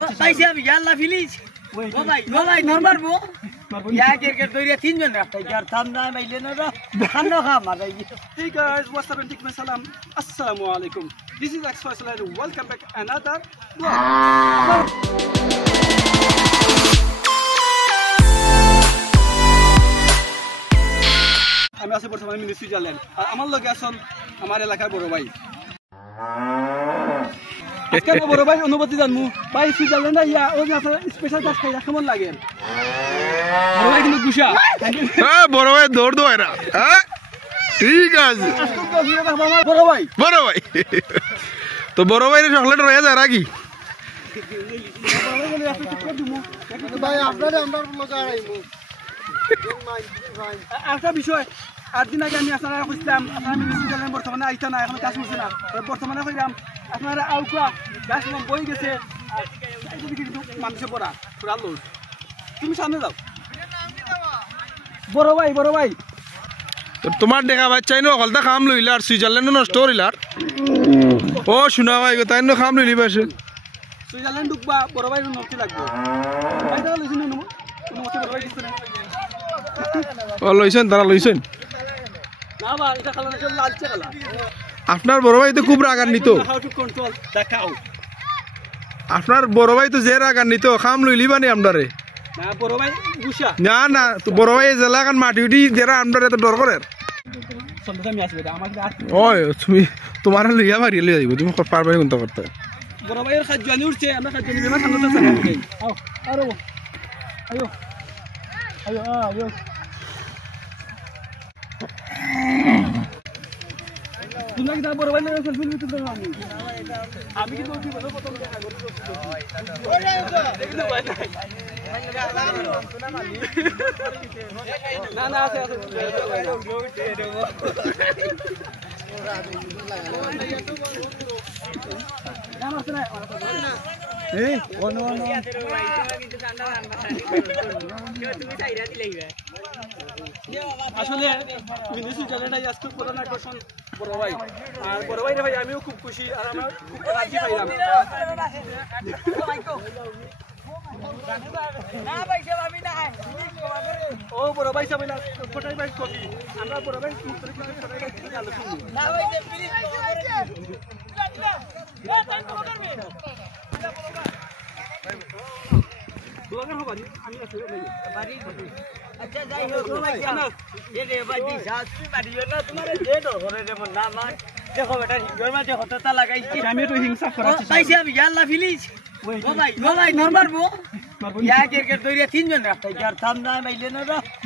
পাইছি আমি ইয়াল্লা ফিলিজ ও ভাই নরমাল বো ইয়া ক্রিকেট দইরা তিনজন রাখতে আর থাম না মাইলে না খানো খা মারাই Hey guys, what's up and take my salam. Assalamu alaikum. This is X Faisal and welcome back another vlog. আমি আছি বর্তমানে মিনি সুইজারল্যান্ড আর আমার লগে আছেন আমার এলাকার বড় ভাই আজকে বড় ভাই অনুভূতি জানমু ভাই সুইজারল্যান্ড ইয়া ও যে আপনার স্পেশাল কাজ খাইলা কেমন লাগে বড় ভাই কিন্তু গুশা হ্যাঁ বড় ভাই দৌড় দো এরা হ্যাঁ ঠিক আছে বড় ভাই তো বড় ভাই চকলেট রয়ে যায় নাকি ভাই আপনারে আমরা লগে আইমু একটা বিষয় 8 দিন আগে আমি আপনারা কইছিলাম আপনারা মিনি সুইজারল্যান্ড বর্তমানে আইতা না এখন কাজ করছে না বর্তমানে কইলাম আপনারা আউকা গাছ বই গেছে কিন্তু মানুষে পড়া পুরা লোড তুমি সামনে যাও বড় ভাই তো তোমার দেখা বাচ্চাই নো হলতা কাম লইলা আর সুইজারল্যান্ড নষ্ট হইলার ও শোনা ভাই তাই নো কাম লইলি পাশে সুইজারল্যান্ড ঢুকবা বড় ভাই নতি লাগবে ভাই দাও লইছেন না নতি বড় ভাই দিছ না ও লইছেন তারা লইছেন না ভাই এটা কালার লালচে কালার আপনার বড় ভাই তো খুব রাগান্বিত হাউ টু কন্ট্রোল দেখাও আপনার বড় ভাই তো যে রাগান্বিত কাম লইলি বানি আমদারে না বড় ভাই গুশা না তো বড় ভাই জেলা কান মাটি উঠি যারা আমদারে তো ডর করে সন্ধ্যা আমি আসবে আমাকে ওই তুমি তোমার লইয়া মারি লইয়া দিব তুমি পারবে কোনটা করতে বড় ভাইয়ের খাদ্যানি উঠছে আমরা খাদ্যানি বেমা খান্দাতে চাই আও আরো আয়ো তুমি কি বড় ভাই লাগে সেলফি নিতে দাও আমি কি বলছি বড় কত দেখা করি না আছে আসলে মিনি সুইজারল্যান্ড আজকে প্রধান আকর্ষণ বড় ভাই আর বড় ভাই রে ভাই আমিও খুব খুশি আর আমরা খুব রাজি পাইলাম ও বড় ভাই সবাই না ফটাই ভাই কবি আমরা বড় ভাই ফটাই ভাই আলোচনা না ভাই প্লিজ ব্লগার হবানি আমি আছি বাড়ি আচ্ছা যাই হোক ভাই জানো এ রে ভাই বিশ্বাস বাড়িও না তোমারে দে দো ঘরে রে মন না মার দেখো বেটা হিংসার মাঝে হততা লাগাইছি আমি তো হিংসা করাচ্ছি পাইছি আমি ইয়াল্লা ফিলিজ ও ভাই নরমাল বো ইয়া ক্রিকেট দইরা তিনজন রাখতে আর থাম না মাইলে না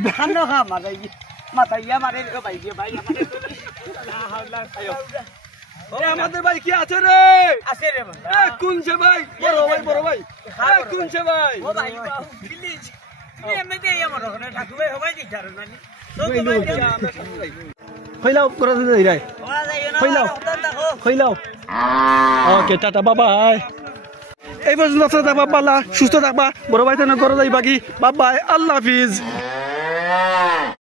খানো খা মারাই মাথায় ইয়া মারে রে ভাই আমাদের লা হাওলা আয়ো ওরে আমাদের ভাই কি আছে রে কোনছে ভাই বড় ভাই কোনছে ভাই ও ভাই প্লিজ তুমি এমনিতে আমার ওখানে ঠাকুর হবাই দিছার নানি কইলাও করে দেই রে কইলাও ওকে টাটা বাই এই পর্যন্ত থাকবা ভালো সুস্থ থাকবা বড় ভাই তেন করে যাইবা কি বাই আল্লাহ হাফিজ